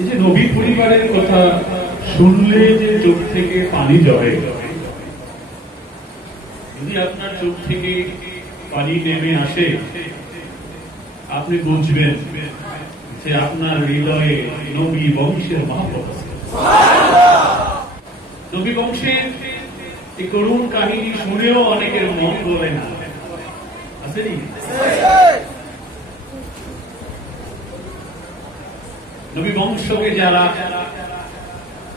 এই যে নবী পরিবারের কথা শুনলে যে চোখ থেকে পানি ঝরে, যদি আপনার চোখ থেকে পানি নেমে আসে, আপনি বুঝবেন যে আপনার হৃদয়ে নবী বংশের মহব্বত আছে। নবী বংশের এই করুণ কাহিনী শুনেও অনেকের মন বলে না, আসেনি? নবী বংশকে যারা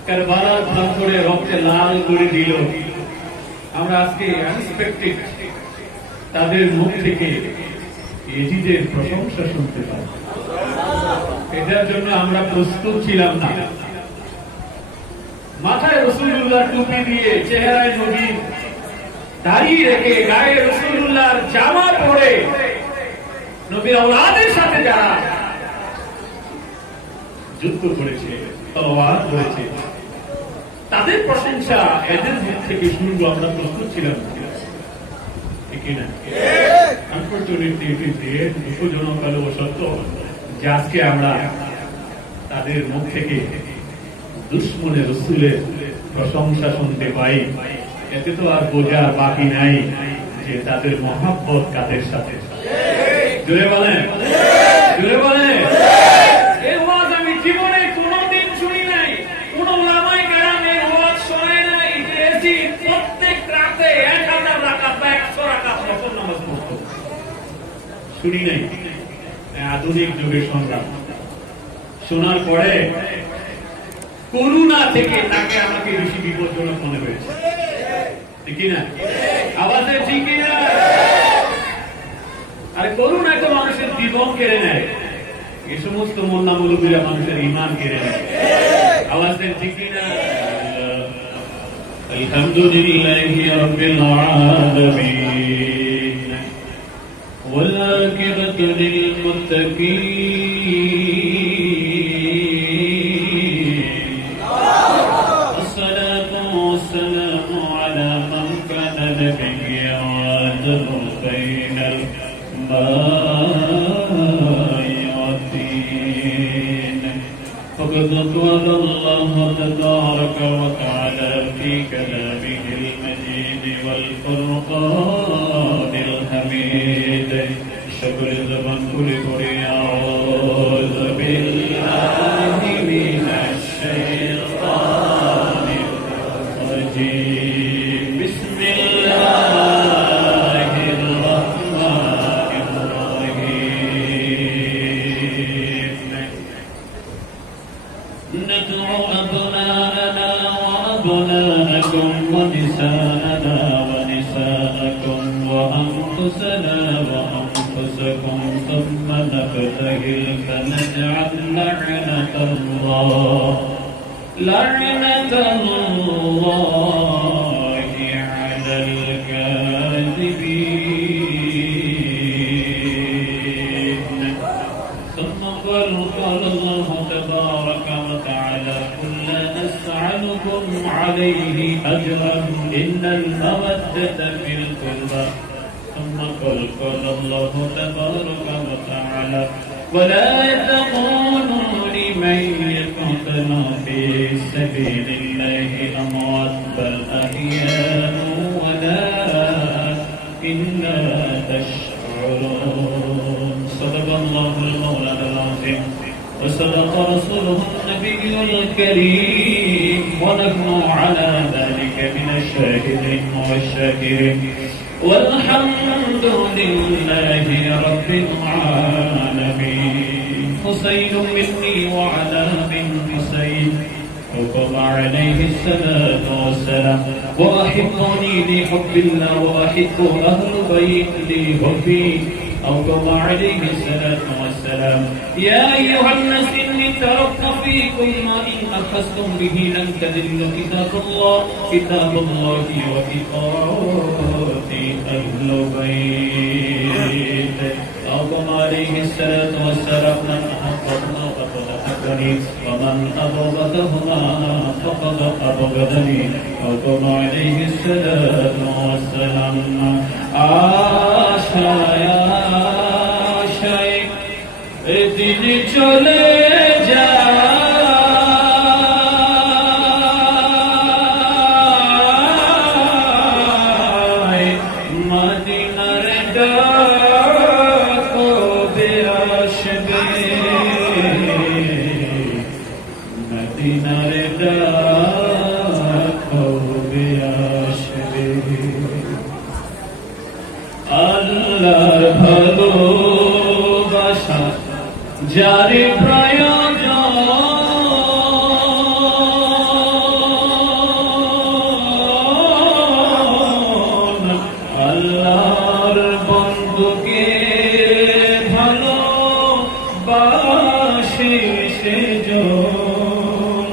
কারবালা প্রান্তরে রক্তে লাল করে দিল, আমরা আজকে আনএক্সপেক্টেড তাদের মুখ থেকে এজিদের প্রশংসা শুনতে পাই। এটার জন্য আমরা প্রস্তুত ছিলাম না। মাথায় রাসূলুল্লাহর টুপি দিয়ে, চেহারায় নবী দাড়ি রেখে, গায়ে রাসূলুল্লাহর জামা পরে নবীর আওলাদের সাথে যারা যুদ্ধ করেছে, তলোয়ার করেছে, তাদের প্রশংসা এদের মুখ থেকে শুনবো, আমরা প্রস্তুত ছিলাম ঠিক না? আনফরচুনেটলি ইট ইজ দেয়ার, দুঃখজনক হলো সত্য যে আজকে আমরা তাদের মুখ থেকে দুশমনে রাসূলের প্রশংসা শুনতে পাই। এতে তো আর বোঝার বাকি নাই যে তাদের মহব্বত কাদের সাথে। জোরে বলেন, জোরে বলেন। এই ওয়াজ আমি জীবনে কোনোদিন শুনি নাই, কোন উলামায়ে কেরামের ওয়াজ শুনে নাই যে প্রত্যেক রাতে 1000 রাকাত বা 100 রাকাত নফল নামাজ পড়তো, শুনি নাই। আধুনিক যুগের সংগ্রাম শোনার পরে করুণা থেকে তাকে আমাকে বেশি বিপজ্জনক মনে হয়েছে, ঠিক না? আওয়াজে ঠিক না? আর করুণা তো মানুষের জীবন কেড়ে নেয়, এই সমস্ত মোল্লা মুলুবিরা মানুষের ঈমান কেড়ে নেয়। আওয়াজে ঠিক না? আলহামদুলিল্লাহি রাব্বিল আলামিন ওয়াল আকিবাতু লিল মুত্তাকিন فقد قال الله تبارك وتعالى في كلامه المجيد والفرقان الحميد شكر زبان كل أعوذ بالله من الشيطان الرجيم بسم الله الرحمن الرحيم ندعو أبناءنا وأبناءكم ونساءنا ونساءكم وأنفسنا وأنفسكم ثم نبتهل فنجعل لعنة الله على الكاذبين. ثم قال الله تبارك وتعالى قل لا نسألكم عليه أجرا إن المودة في القربى. ثم قال الله تبارك وتعالى ولا تقولوا لمن يقتل في سبيل الله أموات بل أحياء ولكن لا تشعرون. صدق الله المولى العظيم وصدق رسوله النبي الكريم ونحن على ذلك من الشاهدين والشاكرين والحمد لله رب العالمين. حسين مني وعلى من حسين حكم عليه الصلاة والسلام وأحبني لحب الله وأحب أهل بيت لحبي حكم عليه الصلاة والسلام. يا أيها الناس إني تركت فيكم ما إن أخذتم به لن تضلوا كتاب الله وإطاعة أهل بيت حكم عليه الصلاة والسلام. من أحبهما فقد أحبني ومن أبغضهما فقد أبغضني حكم عليه الصلاة والسلام. আশায় দিন চলে যায় মদিনারে ডাক কবে আসবে আল্লাহর ভালোবাসা যারে প্রয়োজন আল্লাহর বন্ধুকে ভালোবাসে সেজন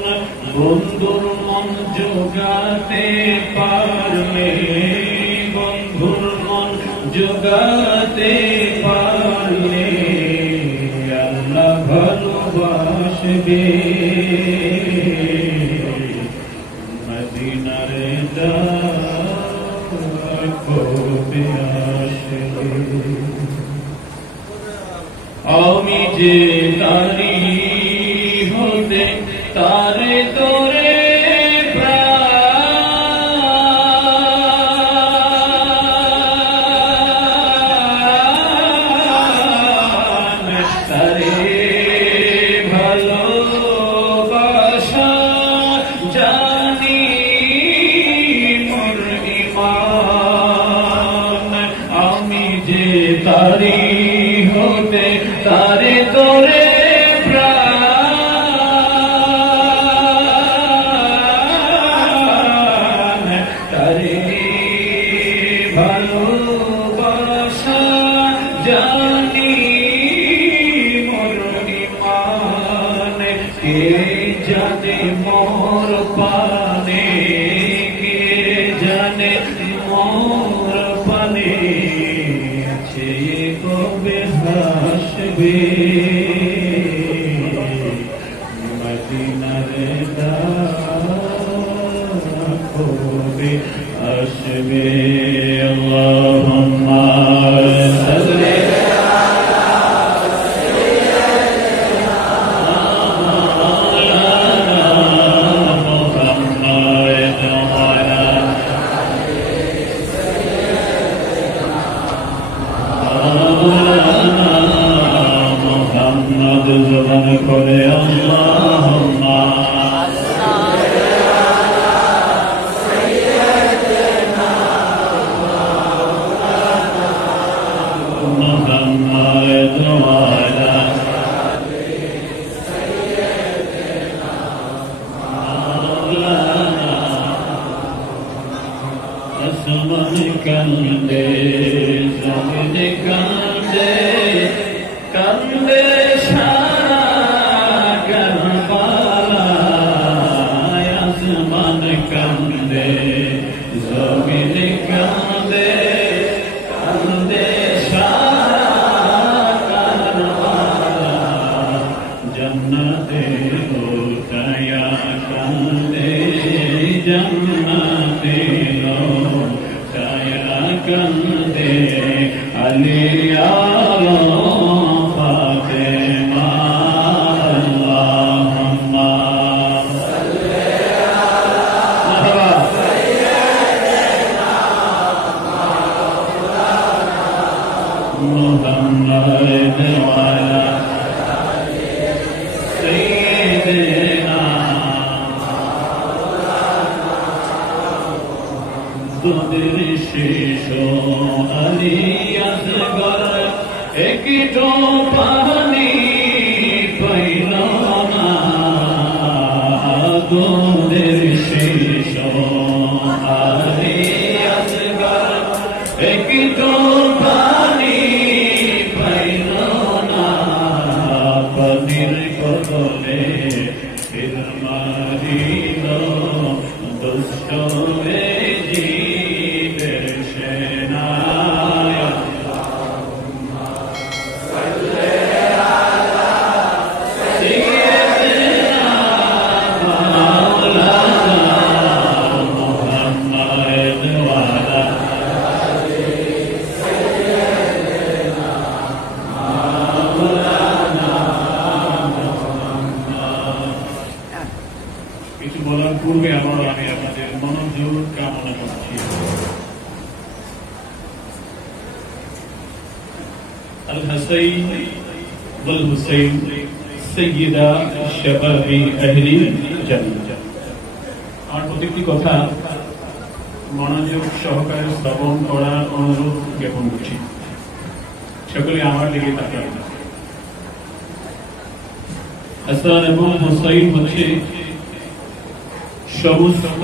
বন্ধুর মন জোগাতে পারলে বন্ধুর মন জোগাতে পারলে আল্লাহ ভালোবাসবে মদিনারে ডাক কবে আসবে আমি যে তারি হতে তারে তোরে তারে ভালোবাসা জানি মোর ঈমান আমি যে তারি হতে তারে তোরে প্রাণ তারে ভালোবাসা জানি মোর ঈমান কে জানে মোর পানে কে জানে মোর পানে আছে কবে হাসবে মদিনারে ডাক কবে আসবে আল্লাহুম্মা সাল্লি মোহাম্মদ জবান করে আল্লাহুম্মা মোহাম্মদ ওয়ালা আসমান কান্দে জমিন কান্দে কান্দে সারা কারবালা আসমান কান্দে জমিন কান্দে কান্দে সারা কারবালা জান্নাতে উঠায়া কান্দে জান্নাতে উঠায়া কান্দে আলিয়া ফাতেমা আল্লাহুম্মা সাল্লি আলা সাইয়্যিদিনা মুহাম্মাদ ওয়া আলা সাইয়্যিদিনা তোদের শিশু আলী আসগর একটু পানি পাইল না তোদের শিশু আলী আসগর একটু পানি পাইল না পানির কদলে ফির মারিল দুষ্ট জীবের সেনায় আল্লাহুম্মা সাল্লি আলা সাইয়্যিদিনা মাওলানা মুহাম্মদ ওয়া আলা আলি সাইয়্যিদিনা মাওলানা কিছু বলার পূর্বে আমি আপনাদের মনোযোগ কামনা করছি। আল হাসাইন ওয়াল হুসাইন সাইয়্যিদা শাবাবি আহলি জান্নাহ। আমার প্রত্যেকটি কথা মনোযোগ সহকারে শ্রবণ করার অনুরোধ জ্ঞাপন করছি। সকলে আমার দিকে তাকান। হাসান এবং হুসাইন হচ্ছে সমস্ত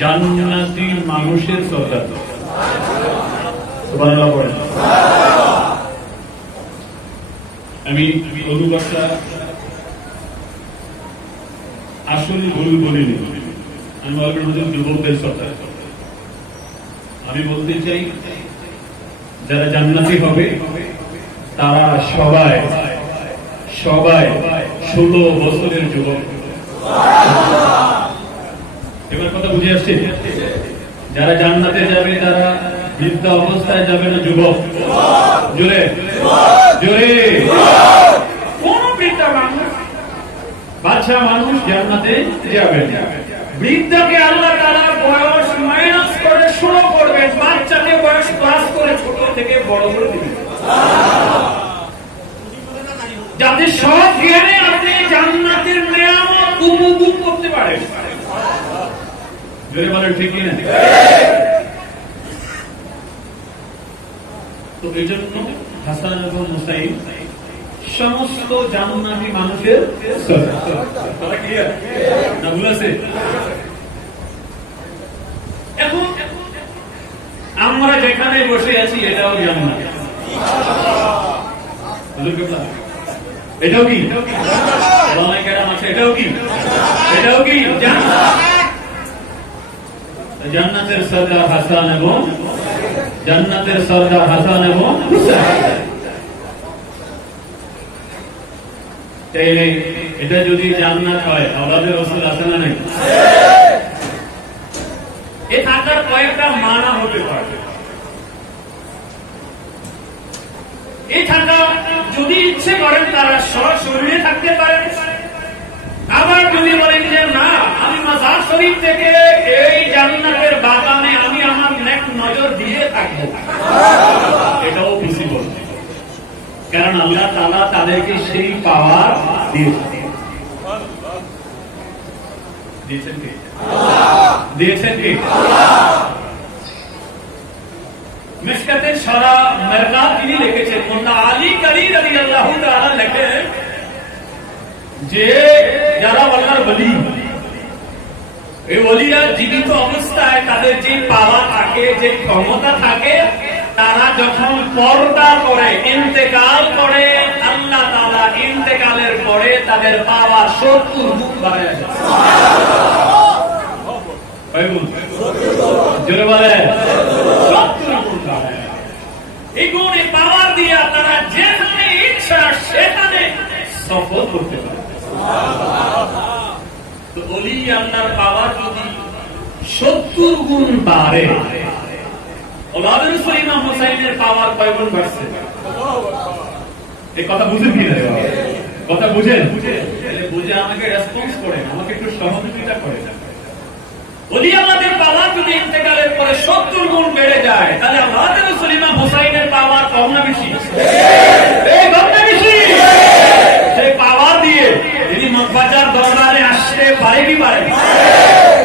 জান্নাতি মানুষের সর্দার। সুবহানাল্লাহ বলেন। আমি অনুবাদটা আসলে ভুল বলিনি। আমি বলবেন হুজুর যুবকদের সর্দার। আমি বলতে চাই যারা জান্নাতি হবে তারা সবাই 16 বছরের যুবক। এবার কথা বুঝে আসছে? যারা জান্নাতে যাবে তারা বৃদ্ধ অবস্থায় যাবে না যুবক? জোরে জোরে। কোন বৃদ্ধ মানুষ, বাচ্চা মানুষ জান্নাতে যাবে না। বৃদ্ধকে আল্লাহ তাআলা বয়স মাইনাস করে 16 করবেন, বাচ্চাকে বয়স প্লাস করে ছোট থেকে বড় করে দিবেন, যাতে সব জ্ঞানে আপনি জান্নাতের নিয়ামত উপভোগ করতে পারেন। জোরে বলেন ঠিক কিনা? তো এই জন্য হাসান এবং হুসাইন সমস্ত জান্নাতি মানুষের সর্দার। ক্লিয়ার না? ভুল আছে? এখন আমরা যেখানে বসে আছি এটাও জান্নাত। এটাও কি? এটাও কি? এটাও কি জান্নাত? জান্নাতের সর্দার হাসান এবং জান্নাতের সর্দার হাসান এবং হুসাইন। তাইলে এটা যদি জান্নাত হয়, আওলাদের রাসূল আছে না নাই? এ থাকার কয়েকটা মানা হতে পারে। এই থাকা যদি ইচ্ছে করেন তারা সশরীরে থাকতে পারেন। আবার যদি বলেন যে না, আমি মাজার শরীফ থেকে এই জান্নাতের বাগানে আমি আমার নেক নজর দিয়ে থাকবো, এটাও পসিবল। কারণ আল্লাহ তাআলা তাদেরকে সেই পাওয়ার দিয়েছেন কি? মিশকাতের সারা মেরকাত তিনি লিখেছেন, মোল্লা আলী কারি রাদিয়াল্লাহু তাআলা লেখেন যে যারা আল্লাহর ওলি, এই ওলিরা জীবিত অবস্থায় তাদের যে পাওয়ার থাকে, যে ক্ষমতা থাকে, তারা যখন পর্দা করে ইন্তেকাল করে, আল্লাহ তাআলা ইন্তেকালের পরে তাদের পাওয়ার 70 গুণ বাড়ায় দেন। জোরে বলে 70 গুণ বাড়ায়। এই গুণ, এই পাওয়ার দিয়ে তারা যেখানে ইচ্ছা সেখানে সফল করতে পারে। তো ওলি আল্লাহর পাওয়ার যদি 70 গুণ বাড়ে, ওলাদের রাসূল ইমাম হুসাইনের পাওয়ার কয় গুণ বাড়ছে? এই কথা বুঝেন কি না? কথা বুঝেন? তাহলে বুঝে আমাকে রেসপন্স করেন, আমাকে একটু সহযোগিতা করেন। ওলি আল্লাহদের পাওয়ার যদি ইন্তেকালের পরে 70 গুণ বেড়ে যায়, তাহলে ওলাদের রাসূল ইমাম হুসাইনের পাওয়ার কম না বেশি? এই কম না বেশি? সেই পাওয়ার দিয়ে তিনি মকবাজার দরবারে আসতে পারে কি পারে?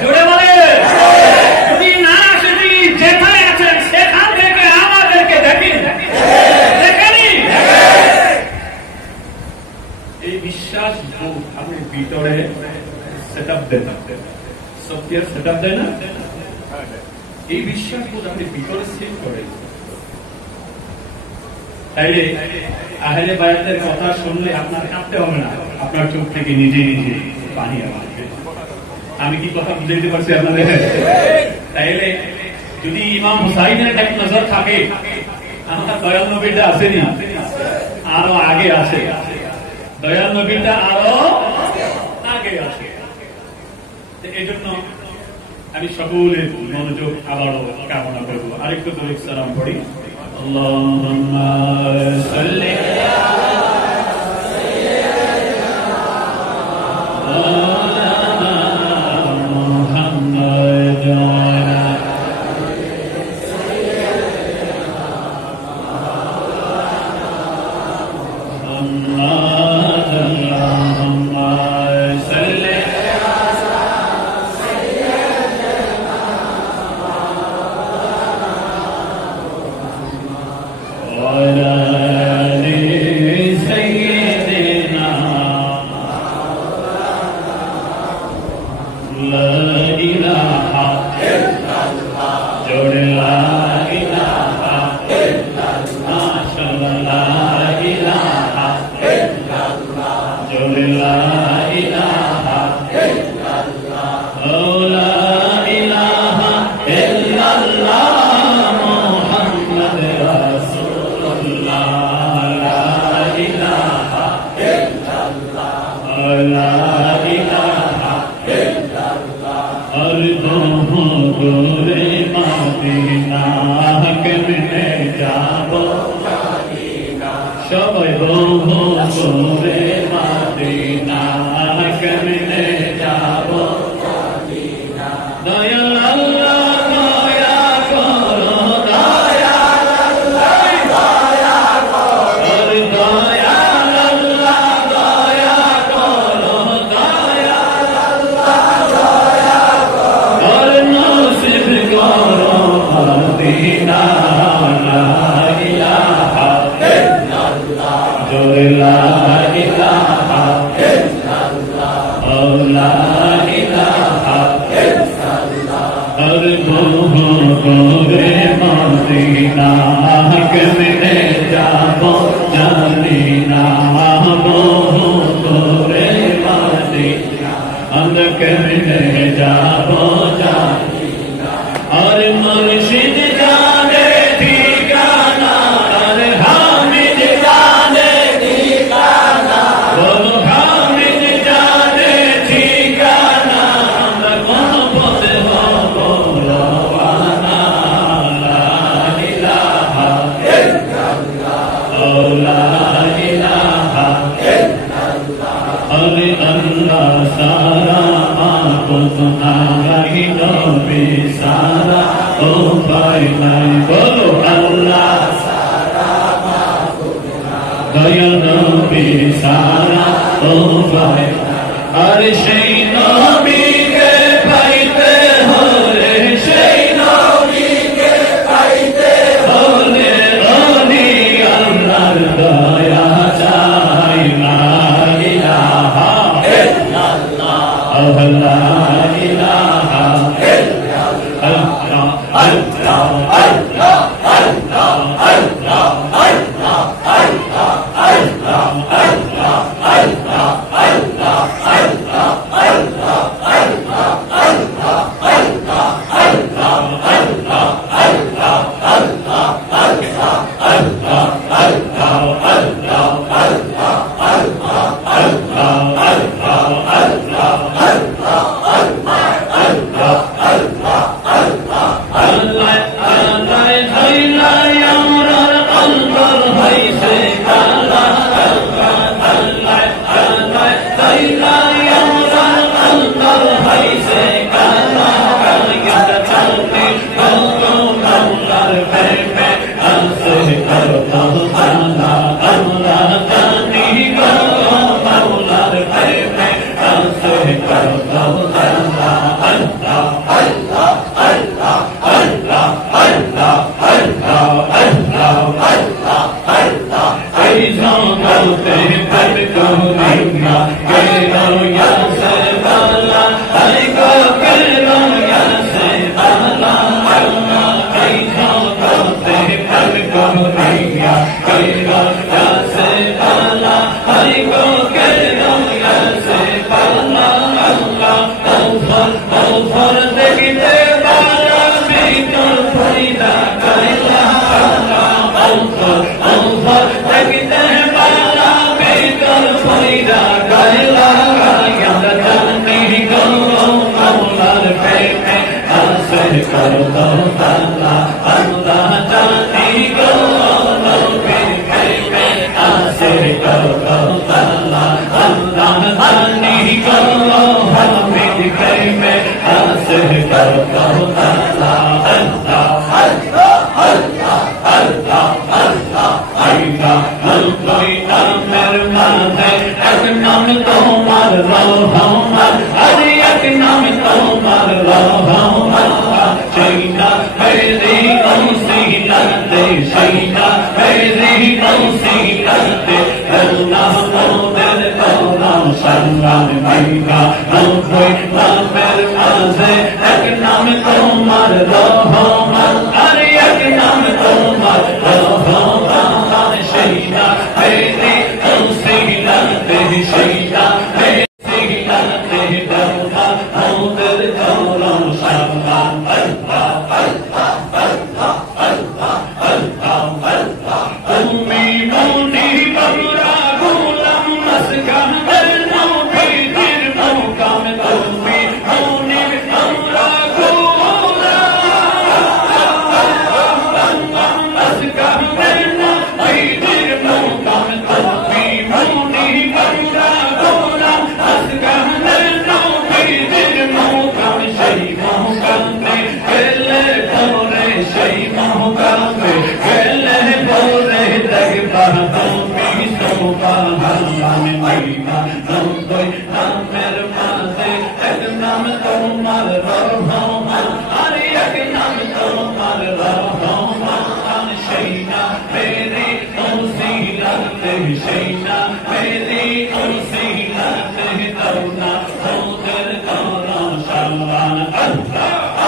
জোরে বলে। যদি না আসে, তিনি যেখানে আছেন সেখান থেকে আমাদেরকে দেখেন, দেখেনি? এই বিশ্বাস আপনি ভিতরে সেট আপ দেন, সফটওয়্যার সেট আপ দেয় না? এই বিশ্বাস আপনি ভিতরে সেট করেন, তাইলে আহলে বায়াতের কথা শুনলে আপনার কাঁদতে হবে না, আপনার চোখ থেকে নিজে নিজে পানি আসবে। আমি কি কথা বুঝাইতে পারছি আপনাদের? তাইলে যদি ইমাম হুসাইনের এক নজর থাকে, আমার দয়াল নবীটা আসেনি, আরো আগে আসে। দয়াল নবীটা আরো আগে আসে। এই জন্য আমি সকলের মনোযোগ আবারও কামনা করবো। আরেকটু দরুদ সালাম পড়ি। আল্লাহুম্মা সাল্লি Allah इलाहा और गोरे मदीना কেমনে যাব সবাই গোরে মদীনা কেমনে যাব দয়াল আল্লাহ দয়া করো দয়াল আল্লাহ দয়া করো দয়াল আল্লাহ দয়া করো দয়াল আল্লাহ দয়া করো আর নসিব করো মদিনা লা ইলাহা ইল্লাল্লাহ লা ইলাহা ইল্লাল্লাহ লা ইলাহা और गोरे मदीना केमने जाबो जानी ना गोरे मदीना अंद केमने जाबो जानी ना और मुर्शिद जाने ठिकाना और हामिद जाने ठिकाना बोलो हामिद जाने ठिकाना अरे अल्लाह सारा आपको सुनाई नबी सारा ओ भाई नहीं बोलो अल्लाह सारा आपको दया नबी सारा ओ भाई अरे সেই নবীকে পাইতে হলে সেই নবীকে পাইতে হলে ওলি আল্লাহর দয়া চাই না ইলাহা ইল্লাল্লাহ লা ইলাহা ইল্লাল্লাহ আল্লাহ আল্লাহ আল্লাহ আল্লাহ আল্লাহ আল্লাহ আল্লাহ আল্লাহ আল্লাহ আল্লাহ নামের মাঝে এক নাম তোমার রহমান আরে এক নাম তোমার রহমান সেই নামেরই ওসিলাতে সেই নামেরই ওসিলাতে দাও না তোদের করম সালাম আল্লাহ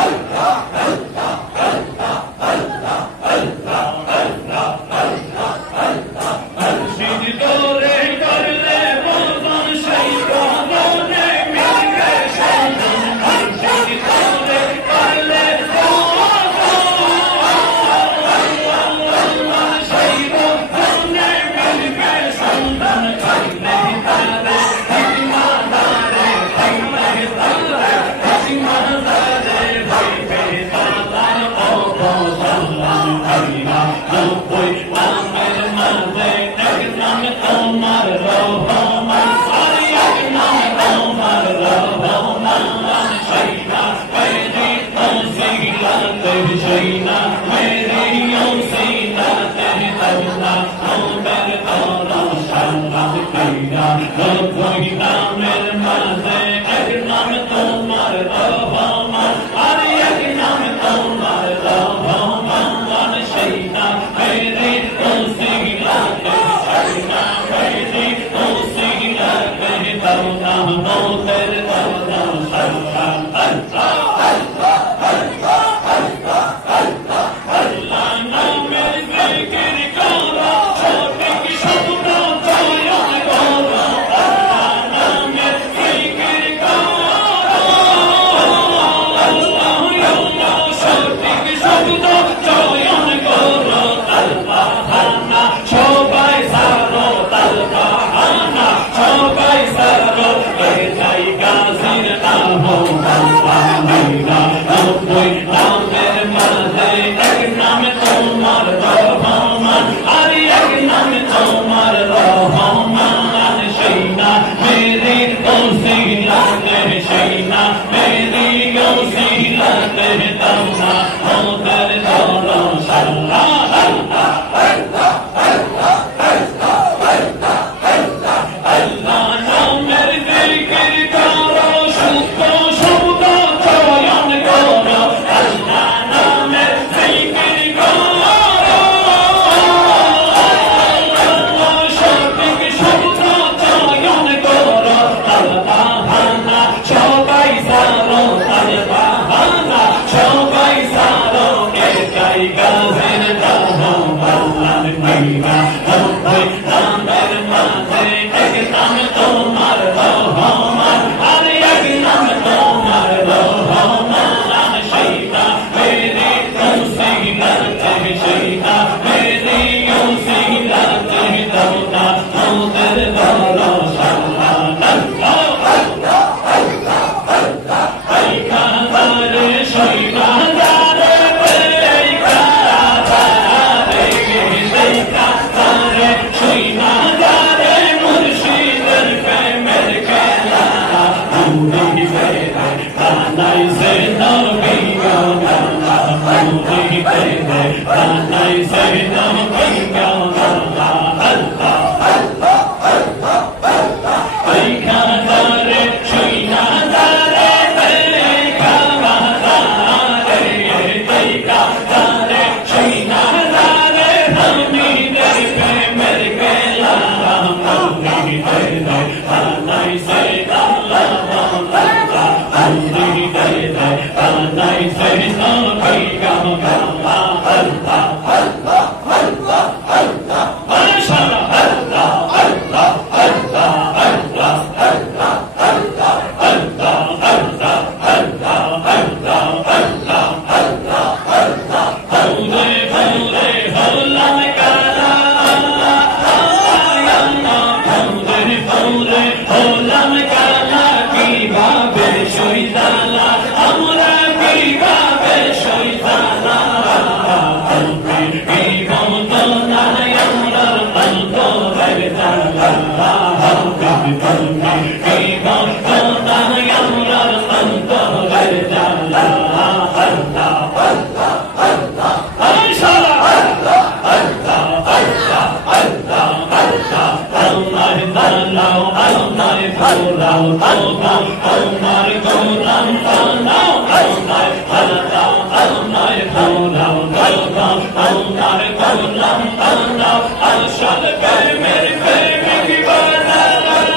গোলাম গোলাম তোমার গোলাম বানাও আমায় আল্লাহ আমায় গোলাম গোলাম তোমার গোলাম বানাও আরশাদ প্রেমের প্রেমিক বানাও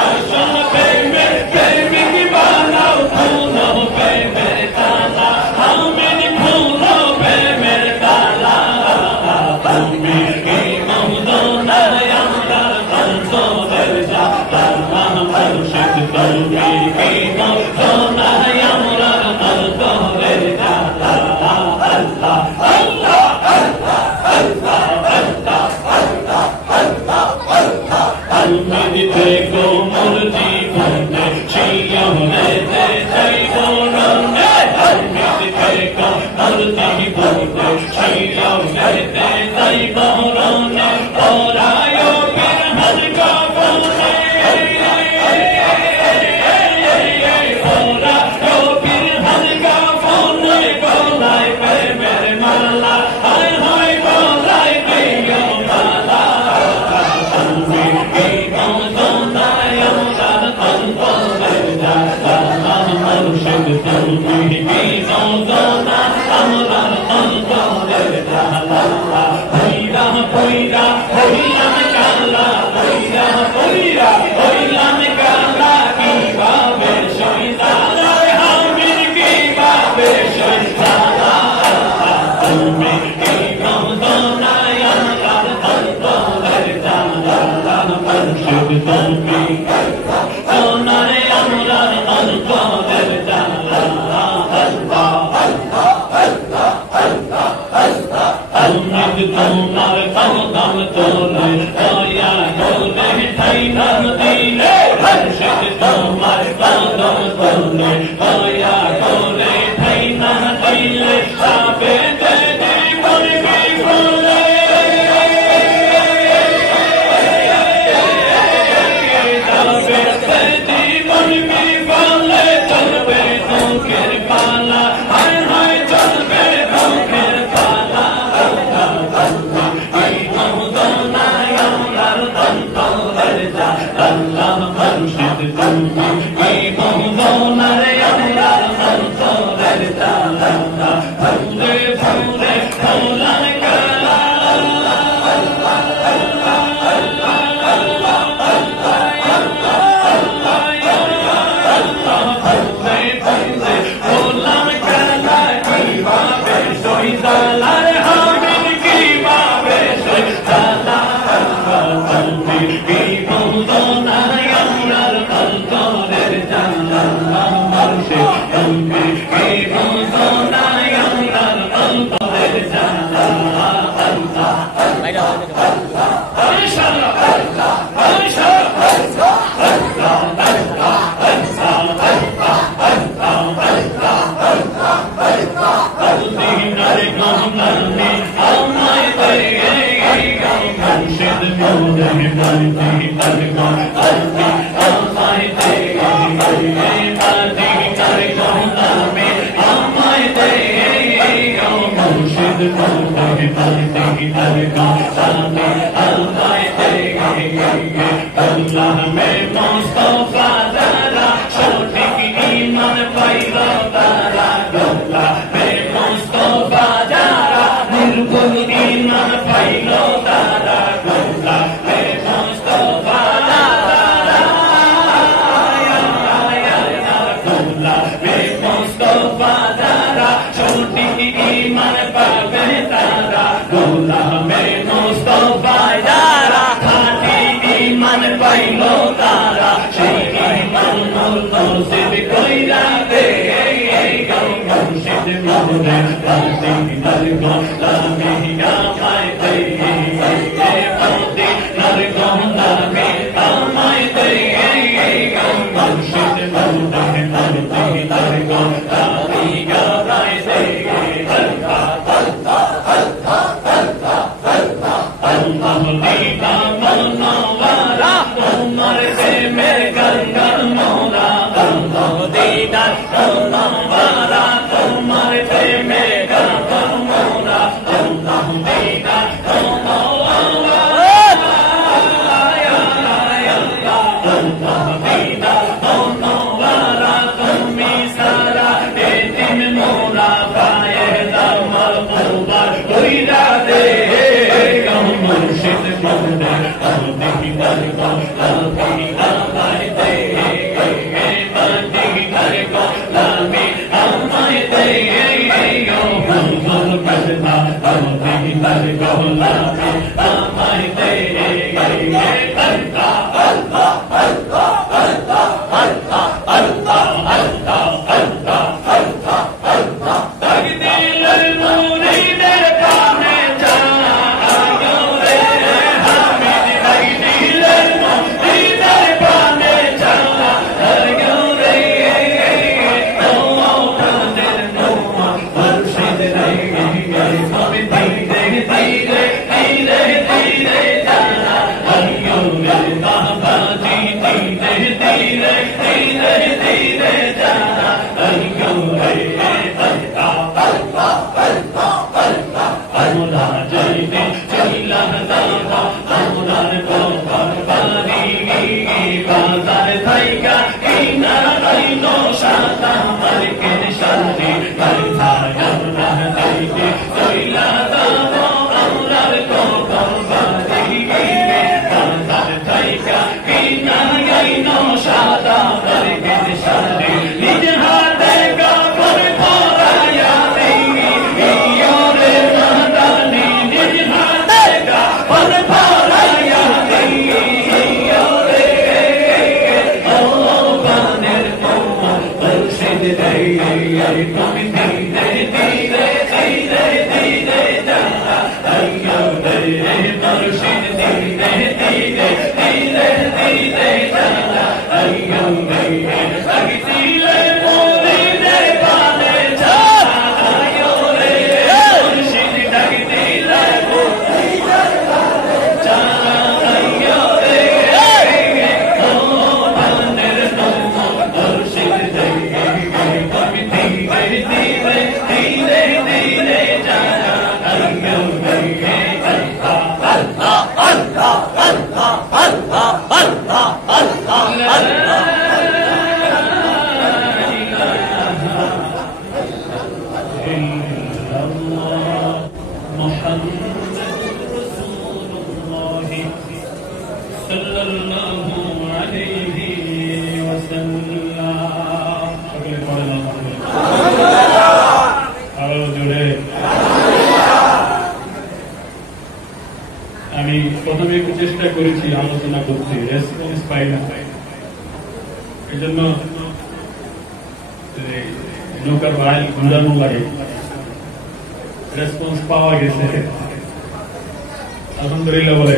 আরশাদ প্রেমের প্রেমিক বানাও খুলো প্রেমের তালা আমিন খুলো প্রেমের তালা তুমি কি মওলানা আমরা অন্তরের জালা মুর্শিদ তুমি কি মওলানা আমরা অন্তরের জালা আল্লাহ আল্লাহ তুমি দেখো মোর জীবনে শিয়রেতে যাইব রনে তুমি দেখো মোর জীবনে শিয়রেতে যাইব রনে ওরায় বিরহন কাবনে ওরায় বিরহন কাবনে গলায় প্রেমের মালা হায় হায় গলায় প্রিয় মালা তুমি কি মওলানা আমরা অন্তরের জালা মুর্শিদ তুমি কি মওলানা আমরা অন্তরের জালা হইরা হইরা হইলাম কালা হইরা হইরা হইলাম কালা কিভাবে সইতালা আমি কিভাবে সইতালা তুমি কি মওলানা আমরা অন্তরের জালা মুর্শিদ তুমি সোনারে আমরা অন্তরের জালা উম্মত তোমার কদম তোলে দয়া তোলে ঠাই নাম দিলে মুর্শিদ তোমার কদম তোলে দয়া তোলে ঠাই নাম দিলে সাবে দে জীবন বিফলে সাবে দে জীবন বিফলে চলবে দুঃখের পালা হায় হায় চলবে দুঃখের পালা আল্লাহ মুর্শিদ তুমি কি মওলানা আমরা অন্তরের জালা ফুলে ফুলে ফুলান কালা ফুলে ফুলে ফুলান কালা কিভাবে সইতালা হামিদ কিভাবে সইতালা তুমি কি মওলানা আমরা অন্তরের জালা মুর্শিদ তুমি কি মওলানা আমরা অন্তরের জালা আল্লাহ ইনশাআল্লাহ দিনারে গহনানে আমায় দে মুর্শিদ মোরে মর্জি দরগাহ আমায় দে দিনারে গহনানে আমায় দে মুর্শিদ মোরে মর্জি দরগাহ আমায় দে আল্লাহ মে মুস্তাফা দারা সঠিক ঈমান পাইলো তারা আল্লাহ মে মুস্তাফা দারা নির্গুণ ঈমান পাইলো তারা আল্লাহ মে মুস্তাফা দারা আল্লাহ মে মুস্তাফা দারা সঠিক ঈমান পাবে তারা আল্লাহ মে মুস্তাফা দারা খাঁটি ঈমান পাইলো তারা সেই ঈমান মুর্শিদ কইরা দে মুর্শিদ মোরে মর্জি দরগাহ লামিয়া আমায় দে মদিনার গহনানে আমায় দে মুর্শিদ মোরে মর্জি দরগাহ লামিয়া আমায় দে আল্লাহ দীদা মনোয়ারা তোমার প্রেমের গঙ্গা মোরা আল্লাহ দীদা মনোয়ারা তোমার প্রেমের গঙ্গা মোরা আল্লাহ দীদা মনোয়ারা আমি প্রথমে একটু চেষ্টা করেছি আলোচনা করতে, রেসপন্স পাই না, এই জন্য নৌকার বাইল ঘুরানো লাগে, রেসপন্স পাওয়া গেছে আলহামদুলিল্লাহ বলে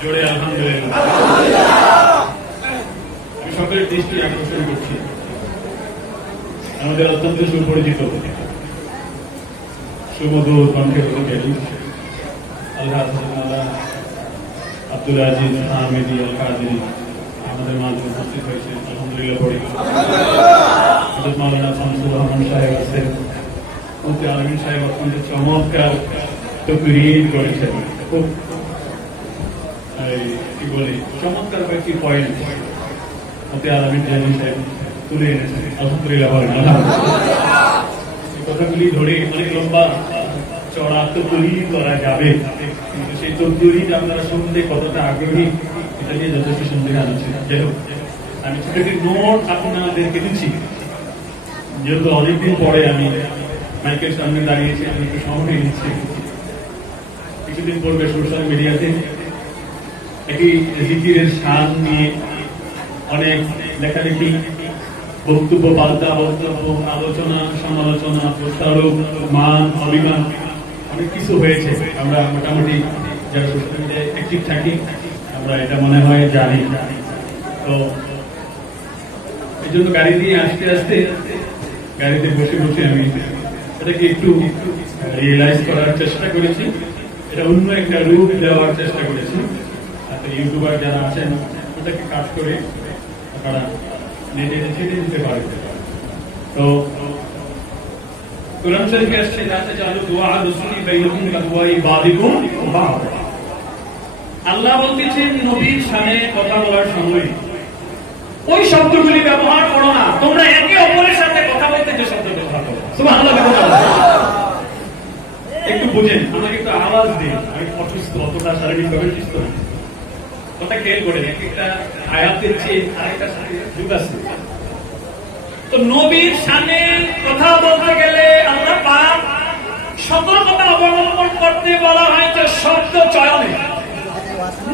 জোরে আলহামদুলিল্লাহ। আমি সকলের দৃষ্টি আকর্ষণ করছি আমাদের অত্যন্ত সুপরিচিত সুমধুর কণ্ঠের অধিকারী আল্লাহ আব্দুল আজিজ আহমেদি আল কাদেরী আমাদের মাঝে উপস্থিত হয়েছে আলহামদুলিল্লাহ পড়ি। মাওলানা শামসুর রহমান সাহেব আছেন, মুফতি আলমিন সাহেব অত্যন্ত চমৎকার তকরীর করেছেন, খুব কি বলি চমৎকার কয়েকটি পয়েন্ট মুফতি আলমিন সাহেব তুলে এনেছেন আলহামদুলিল্লাহ বলেন। কথাগুলি ধরে অনেক লম্বা চড়া তকরীর করা যাবে, কিন্তু সেই তকরীর আপনারা শুনতে কতটা আগ্রহী এটা নিয়ে যথেষ্ট সন্দেহ আছে। যাই হোক, আমি ছোট একটি নোট আপনাদেরকে দিচ্ছি, যেহেতু অনেকদিন পরে আমি মাইকের সামনে দাঁড়িয়েছি, আমি একটু সময় নিচ্ছি। কিছুদিন পূর্বে সোশ্যাল মিডিয়াতে একটি জিকিরের শান নিয়ে অনেক লেখালেখি, বক্তব্য, পাল্টা বক্তব্য, আলোচনা, সমালোচনা, প্রস্তারক, মান, অভিমান অনেক কিছু হয়েছে। আমরা মোটামুটি যারা সোশ্যাল মিডিয়ায় অ্যাক্টিভ থাকি আমরা এটা মনে হয় জানি। তো এই জন্য গাড়ি দিয়ে আসতে আসতে গাড়িতে বসে বসে আমি এটাকে একটু রিয়েলাইজ করার চেষ্টা করেছি, এটা অন্য একটা রূপ দেওয়ার চেষ্টা করেছি। ইউটিউবার যারা আছেন ওটাকে কাজ করে আপনারা নেটে ছেড়ে দিতে পারেন। তো কোরআন শরীফে আসছে যাতে চালু দোয়া রাসূলি বাইনাকুম কাদওয়াই বাদিকুম বাদ। আল্লাহ বলতেছেন নবীর সামনে কথা বলার সময় ওই শব্দগুলি ব্যবহার করো না, তোমরা একে অপরের সাথে কথা বলতে যে শব্দ ব্যবহার করো। সুবহানাল্লাহ। একটু বুঝেন, আমাকে একটু আওয়াজ দিন, আমি অসুস্থ, অতটা শারীরিকভাবে সুস্থ না। কথা খেয়াল করেন, একটা আয়াতের চেয়ে আরেকটা যুগ আছে। তো নবীর সামনে কথা বলতে গেলে আল্লাহ পাক সতর্কতা অবলম্বন করতে বলা হয়েছে শব্দ চয়নে।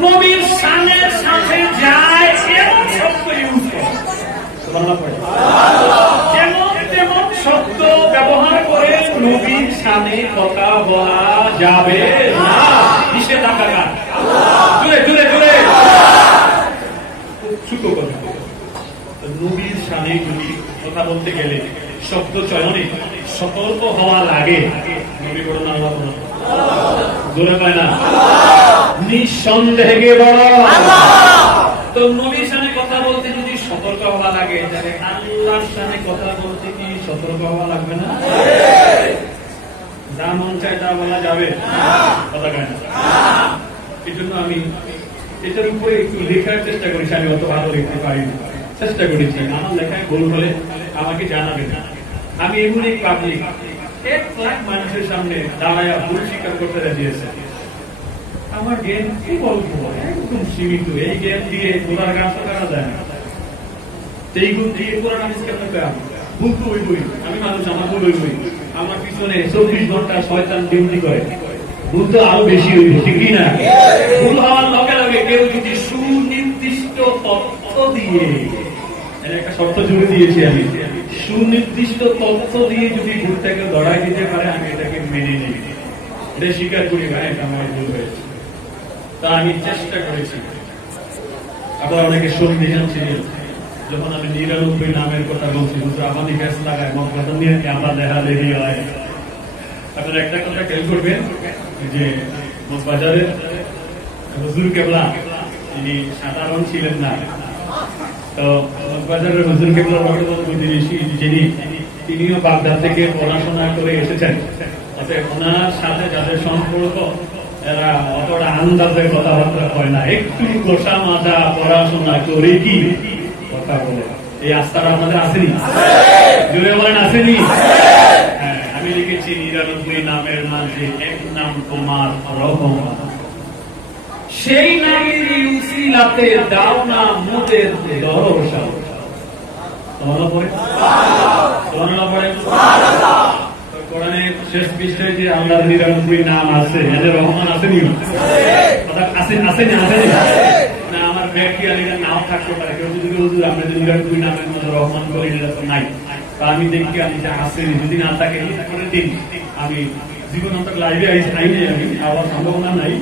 নবীর সামনের সাথে যায় এমন শব্দ ইউজ করে, যেমন তেমন শব্দ ব্যবহার করে নবীর সামনে কথা বলা যাবে না, নিষেধাজ্ঞা। জুড়ে জুড়ে জুড়ে ছোট কথা, নবীর সামনে যদি কথা বলতে গেলে শব্দ চয়নে সতর্ক হওয়া লাগে। নবী বড় না আল্লাহ বড়? জোরে পায় না? নিঃসন্দেহে বড়। তো নবীর সামনে কথা বলতে যদি সতর্ক হওয়া লাগে, তাহলে আল্লাহর সামনে কথা বলতে কি সতর্ক হওয়া লাগবে না? যা মন চায় তা বলা যাবে? কথা কেন? এই জন্য আমি এটার উপরে একটু লেখার চেষ্টা করেছি। আমি অত ভালো লিখতে পারি না, চেষ্টা করেছি। আমার লেখায় ভুল হলে আমাকে জানাবে না। আমি এমন এক পাবলিক 1 লাখ মানুষের সামনে দাঁড়ায় ভুল স্বীকার করতে রাজি আছে। আমার জ্ঞান কি বলবো, একদম সীমিত। এই জ্ঞান দিয়ে গোলার গাছ করা যায় না। এই গুণ দিয়ে কোরআন হাদিস কেমন ভুল তো হইবই। আমি মানুষ, আমার ভুল হইবই। আমার পিছনে 24 ঘন্টা শয়তান ডিউটি করে, ভুল তো আরো বেশি হইব, ঠিক না? ভুল হওয়ার লগে লগে কেউ যদি সুনির্দিষ্ট তথ্য দিয়ে, একটা শর্ত জুড়ে দিয়েছি আমি, সুনির্দিষ্ট তথ্য দিয়ে যদি ভুলটাকে ধরাই দিতে পারে, আমি এটাকে মেনে নিই, এটা স্বীকার করি, ভাই এটা আমার ভুল হয়েছে। তা আমি চেষ্টা করেছি আবার অনেকে সন্দেহান ছিলেন যখন আমি 99 নামের কথা বলছি, হুজুর আমাদের গ্যাস লাগায় মক্কা নিয়ে আবার দেখা দেরি হয়। আপনারা একটা কথা খেয়াল করবেন যে বাজারের হুজুর কেবলা তিনি সাধারণ ছিলেন না, তো বাজারের হুজুর কেবলা যিনি তিনিও বাগদাদ থেকে পড়াশোনা করে এসেছেন। অতএব ওনার সাথে যাদের সম্পর্ক এরা অতটা আন্দাজের কথাবার্তা হয় না, একটু কষা মাজা পড়াশোনা করে কি কথা বলে। এই আস্থাটা আমাদের আসেনি, জুড়ে বলেন আসেনি? হ্যাঁ, আমি লিখেছি 99 নামের মাঝে এক নাম তোমার রহমান, সেই নামের উসিলাতে দাও না মোদের দরজা। কোরআনে শেষ পৃষ্ঠায় যে আল্লাহর 99 নাম আছে, এদের রহমান আসেনি? আসেনি? না, আমার ব্যক্তি নাও থাকতে পারে, কেউ যদি হুজুর আমরা 99 নামের মধ্যে রহমান করি, এটা তো নাই। আমি দেখি আমি যে আসেনি, যদি না থাকে পরের দিন আমি জীবন অন্তর লাইভে আইনে আমি আবার সম্ভাবনা নাই,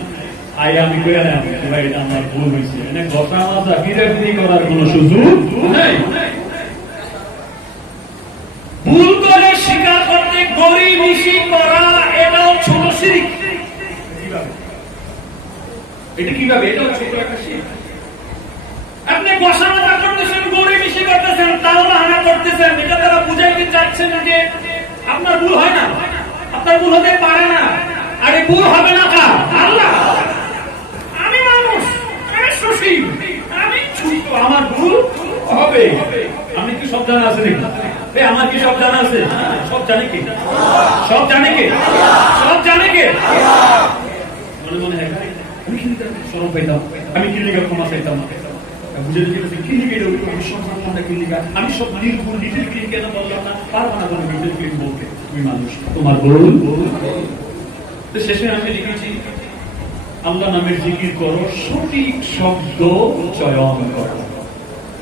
আমি করে নেব ভাই এটা আমার ভুল হয়েছে। মানে ঘষা মাজা বিরাবৃতি করার কোন সুযোগ নেই। ভুল করে স্বীকার করতে গড়ি মিশি করা এটাও ছোট শিরক। এটা কিভাবে? এটাও ছোট একটা শিরক। আপনি ঘষা মাজা করতেছেন, গড়ি মিশি করতেছেন, তাও বাহানা করতেছেন, এটা তারা বুঝাইতে চাচ্ছেন যে আপনার ভুল হয় না, আপনার ভুল হতে পারে না। আরে ভুল হবে না কার? আল্লাহ। আমি মানুষ, আমি সুশীল, আমি ছোট, আমার ভুল হবে। আমি কি সব জানা আছে নাকি? আমার কি সব জানা আছে? সব জানে কে? সব জানে কে? সব জানে কে? মনে মনে হয় আমি কি সরব পাইতাম, আমি কি লিখে ক্ষমা চাইতাম না, বুঝে দিয়েছে কি লিখে আমি সব কি লিখা, আমি সব নির্ভুল লিটিল ক্লিন কেন বললাম না, পারবো না কোনো লিটিল ক্লিন বলতে। তুমি মানুষ, তোমার ভুল। তো শেষে আমি লিখেছি আল্লাহ নামের জিকির করো, সঠিক শব্দ চয়ন করো,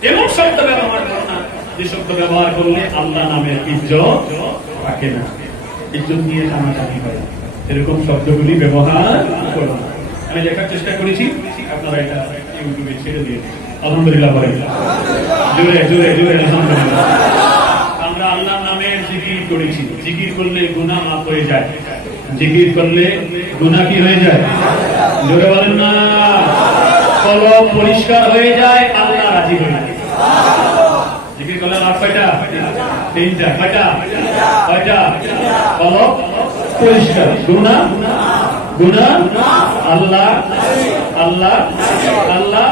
এমন শব্দ ব্যবহার করো না যে শব্দ ব্যবহার করলে আল্লাহ নামের ইজ্জত রাখে না, ইজ্জত নিয়ে টানাটানি হয়, এরকম শব্দগুলি ব্যবহার করো না। আমি লেখার চেষ্টা করেছি, আপনারা এটা ইউটিউবে ছেড়ে দিয়ে আলহামদুলিল্লাহ বলে জোরে জোরে জোরে আলহামদুলিল্লাহ। আমরা আল্লাহ নামের জিকির করেছি, জিকির করলে গুনাহ মাফ হয়ে যায়, জিকির করলে গুনাহ কি হয়ে যায়? জোরে বলেন না। কলব পরিষ্কার হয়ে যায়, আল্লাহ রাজি হয়ে যায়। জিকির করলে লাভ কয়টা? তিনটা। কয়টা? কয়টা? কলব পরিষ্কার, গুনাহ গুনাহ আল্লাহ আল্লাহ আল্লাহ।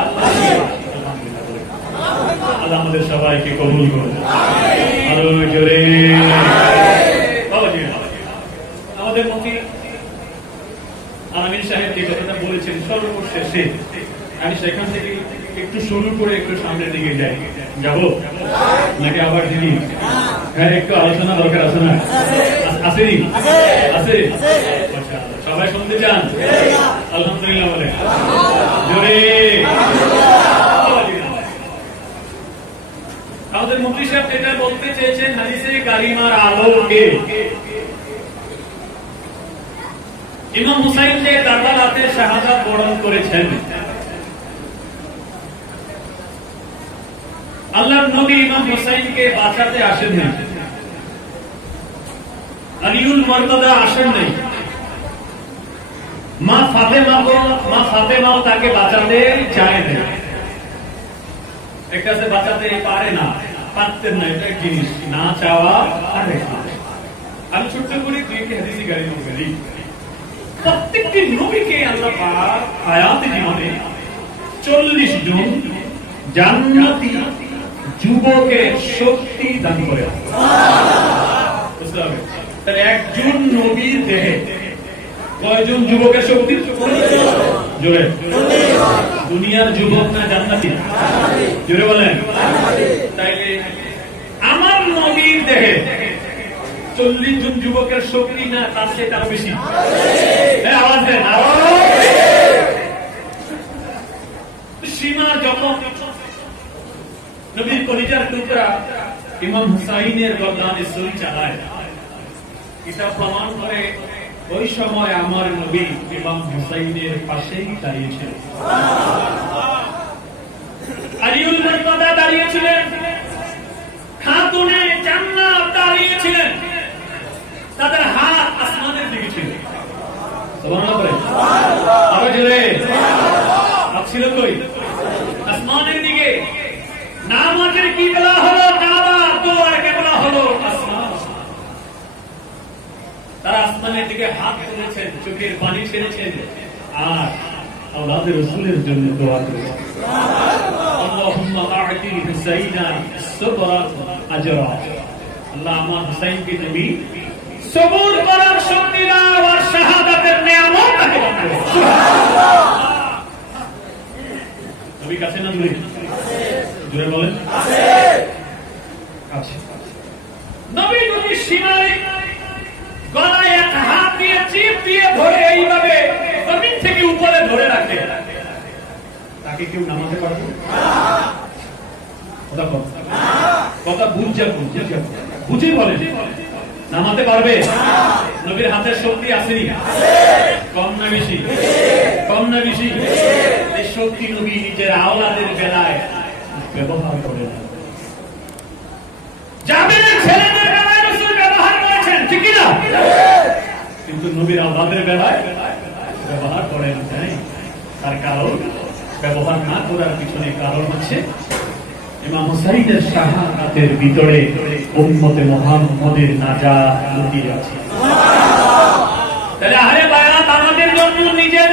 আল্লাহ আমাদের সবাইকে কবুল করুন। আরো জোরে। আমাদের মুফতি আমিন সাহেব যে কথাটা বলেছেন সর্বশেষে, আমি সেখান থেকে একটু শুরু করে একটু সামনের দিকে যাই, যাবো নাকি আবার দিদি? হ্যাঁ, একটু আলোচনা দরকার আছে না? আসেনি? আছে? সবাই শুনতে চান? আলহামদুলিল্লাহ বলে জোরে। আমাদের মুফতি সাহেব যেটা বলতে চেয়েছেন হাদিসে কারিমার আলোকে, ইমাম হুসাইন যে কারবালাতে শাহাদাত বরণ করেছেন, আল্লাহর নবী ইমাম হুসাইনকে বাঁচাতে আসেন না, আলিউল মর্তদা আসেন নাই, মা ফাতেমাও তাকে বাঁচাতে চায় না। একটা সে বাঁচাতে পারে না, পারতেন না, এটা জিনিস না চাওয়া। আমি ছোট্ট করে দুইটি হাদিসি গাড়ি বলি, প্রত্যেকটি নবীকে আল্লাহ পাক হায়াতে জীবনে 40 জন জান্নাতি যুবকের শক্তি দান করে। বুঝতে হবে? তাহলে একজন নবীর দেহে কয়জন যুবকের শক্তি? জোরে। দুনিয়ার যুবক না জান্নাতি? জোরে বলেন। তাইলে আমার নবীর দেহে 40 জন যুবকের শক্তি না, তার চেয়ে তার বেশি? আওয়াজ দেন। সীমার যখন নবীর কলিজার টুকরা ইমাম হুসাইনের গর্দানে ছুরি চালায়, এটা প্রমাণ করে ওই সময় আমার নবী ইমাম হুসাইনের পাশেই দাঁড়িয়েছিলেন। দাঁড়িয়েছিলেন, খাতুনে জান্নাত দাঁড়িয়েছিলেন, তাদের হাত আসমানের দিকে ছিল। আরো জোরে ছিল কই? আসমানের দিকে। নামাজের কি বলা হলো? কাবা। দোয়ার কে বলা হলো? আসমান। তারা আসমানের দিকে হাত তুলেছেন, চোখের পানি ছেড়েছেন, আর আওলাদের রাসূলের জন্য দোয়া করেছেন। আল্লাহুম্মা আ'তি হুসাইনা সবরান আজরা। আল্লাহ আমার হুসাইনকে তুমি সবর করার শক্তি দাও আর শাহাদাতের নিয়ামত তাকে দান করো। সুবহানাল্লাহ। নবী কাছে না দূরে? দূরে বলেন আছে। আচ্ছা, নবী যদি সীমায় গলায় এক হাত দিয়ে চিপ দিয়ে ধরে এইভাবে জমিন থেকে উপরে ধরে রাখে, তাকে কেউ নামাতে পারবে? কথা বুঝে বলে নামাতে পারবে? নবীর হাতের শক্তি আসেনি? কম না বেশি? কম না বেশি? এই শক্তি নবী নিজের আওলাদের বেলায় ব্যবহার করে না। জাবেরের ছেলেদের বেলায় রাসূল ব্যবহার করেছেন, ঠিক না? কিন্তু নবীর আওলাদের বেলায় ব্যবহার করেন নাই। তার কারণ, ব্যবহার না করার পিছনে কারণ হচ্ছে ইমাম হুসাইনের শাহাদাতের ভিতরে উম্মতে মুহাম্মদের নাজাত লুকিয়ে আছে। তাহলে আরে বায়াত আমাদের জন্য নিজেদের